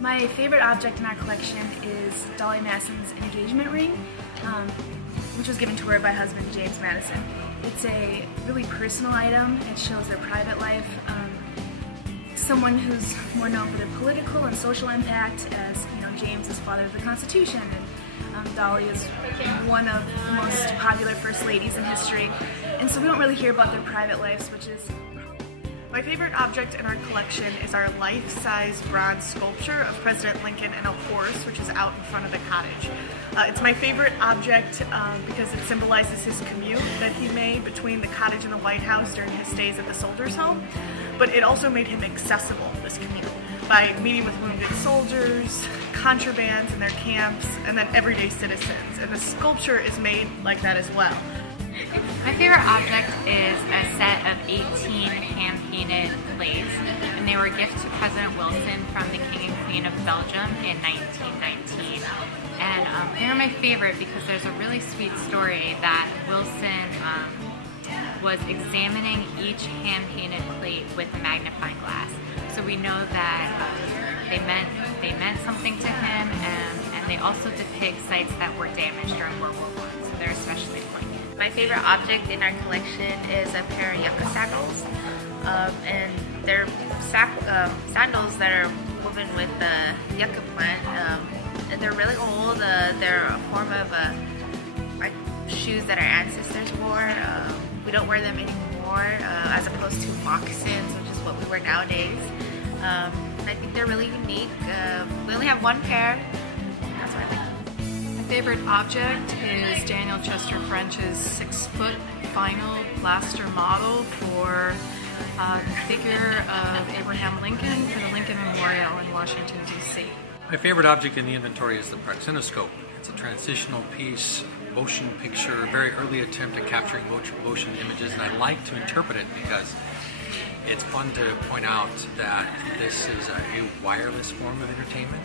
My favorite object in our collection is Dolly Madison's engagement ring, which was given to her by husband James Madison. It's a really personal item. It shows their private life. Someone who's more known for their political and social impact, as James is father of the Constitution, and Dolly is one of the most popular first ladies in history. And so we don't really hear about their private lives, which is... My favorite object in our collection is our life-size bronze sculpture of President Lincoln and a horse, which is out in front of the cottage. It's my favorite object because it symbolizes his commute that he made between the cottage and the White House during his stays at the soldiers' home. But it also made him accessible, this commute, by meeting with wounded soldiers, contrabands in their camps, and then everyday citizens. And the sculpture is made like that as well. My favorite object is a set of 18 hand-painted plates, and they were a gift to President Wilson from the King and Queen of Belgium in 1919. And they were my favorite because there's a really sweet story that Wilson was examining each hand-painted plate with a magnifying glass. So we know that they meant something to him, and they also depict sites that were damaged during World War I, so they're especially poignant. My favorite object in our collection is a pair of yucca sandals, and they're sandals that are woven with the yucca plant, and they're really old. They're a form of like shoes that our ancestors wore. We don't wear them anymore, as opposed to moccasins, which is what we wear nowadays. I think they're really unique. We only have one pair. That's why I like them. My favorite object is Daniel Chester French's 6-foot vinyl plaster model for the figure of Abraham Lincoln for the Lincoln Memorial in Washington, D.C. My favorite object in the inventory is the Praxinoscope. It's a transitional piece, motion picture, very early attempt at capturing motion images, and I like to interpret it because it's fun to point out that this is a wireless form of entertainment.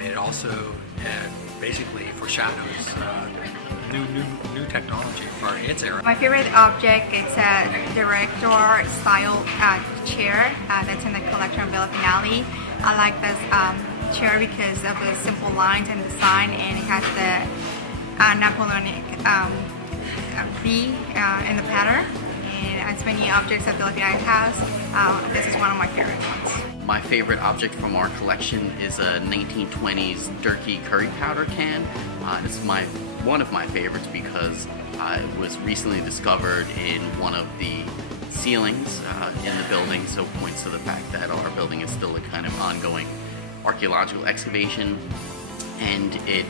It also basically foreshadows new technology for its era. My favorite object is a director style chair that's in the collection of Villa Finale. I like this chair because of the simple lines and design, and it has the Napoleonic V in the pattern. And as many objects at Villa Finale has, this is one of my favorite ones. My favorite object from our collection is a 1920s Durkee curry powder can. It's one of my favorites because it was recently discovered in one of the ceilings in the building, so it points to the fact that our building is still a kind of ongoing archaeological excavation, and it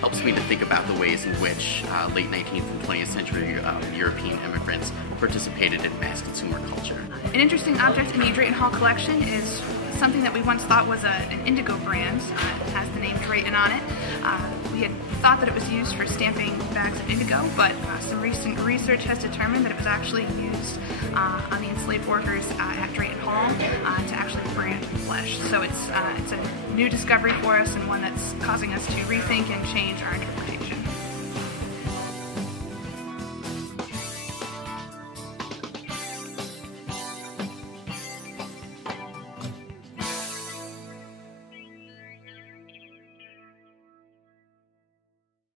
helps me to think about the ways in which late 19th and 20th century European immigrants participated in mass consumer culture. An interesting object in the Drayton Hall collection is something that we once thought was an Indigo Brands. It has the name Drayton on it. We had thought that it was used for stamping bags of indigo, but some recent research has determined that it was actually used on the enslaved workers at Drayton Hall to actually brand flesh. So it's a new discovery for us, and one that's causing us to rethink and change our interpretation.